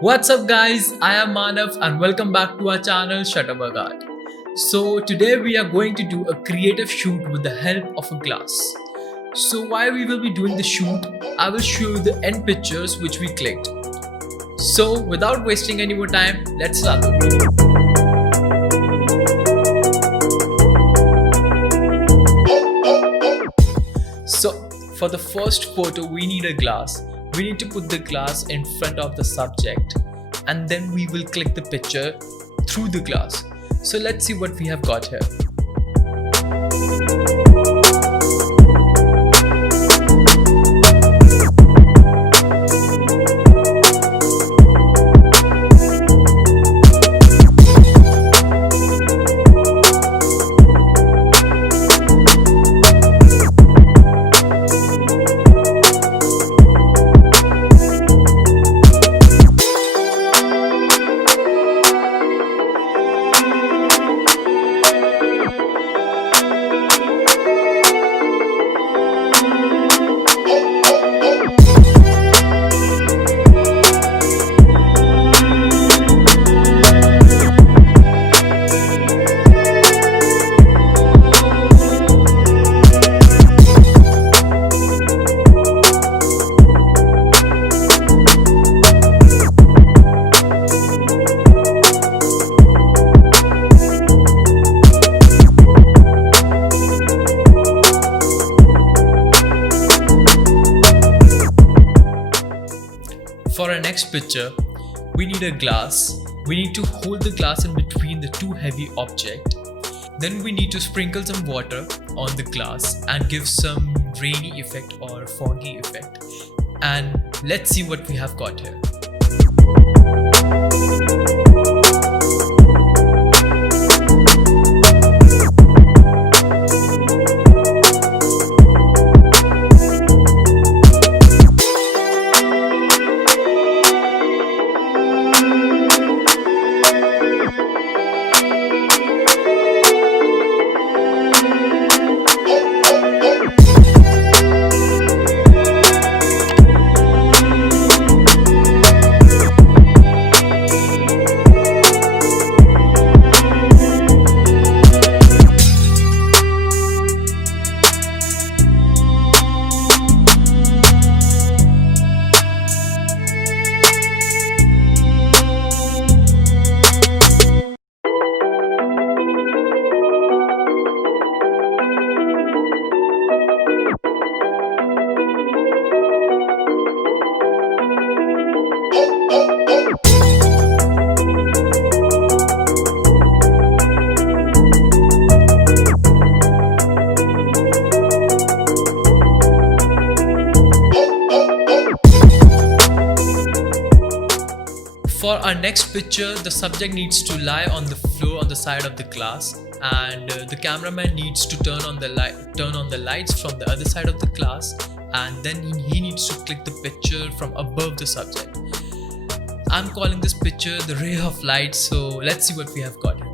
What's up, guys? I am Manav, and welcome back to our channel Shutterbug. So, today we are going to do a creative shoot with the help of a glass. So, while we will be doing the shoot, I will show you the end pictures which we clicked. So, without wasting any more time, let's start the video. So, for the first photo, we need a glass. We need to put the glass in front of the subject, and then we will click the picture through the glass. So let's see what we have got here. For our next picture, we need a glass. We need to hold the glass in between the two heavy objects. Then we need to sprinkle some water on the glass and give some rainy effect or foggy effect. And let's see what we have got here. For our next picture, the subject needs to lie on the floor on the side of the glass, and the cameraman needs to turn on the lights from the other side of the glass, and then he needs to click the picture from above the subject. I'm calling this picture the ray of light, so let's see what we have got here.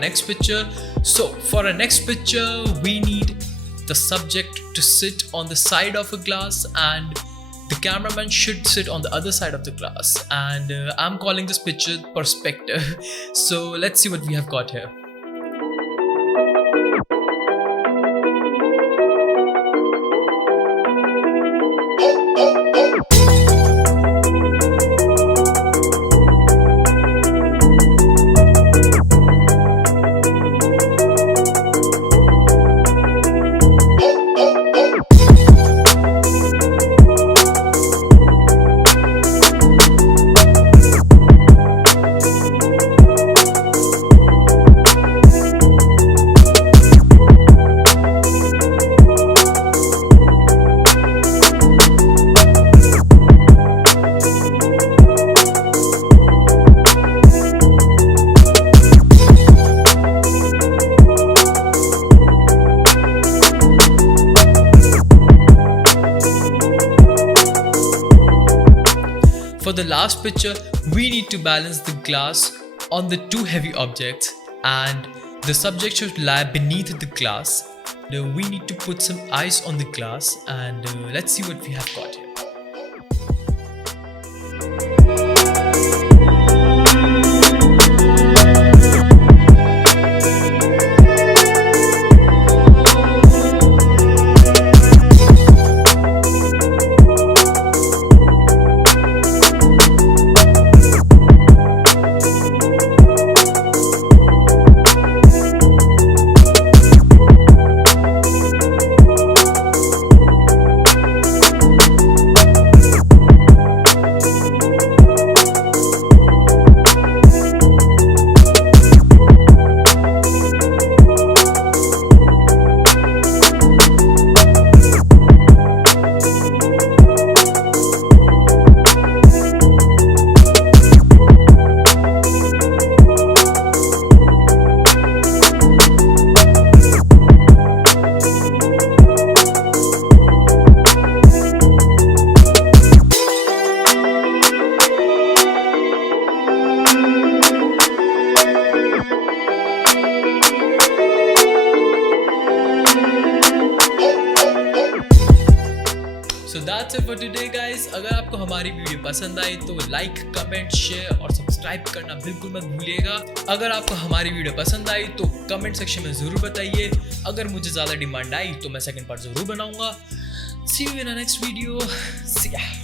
next picture. So for our next picture, we need the subject to sit on the side of a glass and the cameraman should sit on the other side of the glass. And I'm calling this picture perspective. So let's see what we have got here. For the last picture, we need to balance the glass on the two heavy objects and the subject should lie beneath the glass. Now we need to put some ice on the glass and let's see what we have got here. So that's it for today guys. अगर आपको हमारी video पसंद आई तो like, comment, share और subscribe करना बिल्कुल मत भूलिएगा। अगर आपको हमारी वीडियो पसंद आई तो कमेंट सेक्शन में ज़रूर बताइए। अगर मुझे ज़्यादा डिमांड आई तो मैं सेकंड पार्ट ज़रूर बनाऊंगा। See you in our next video. See ya.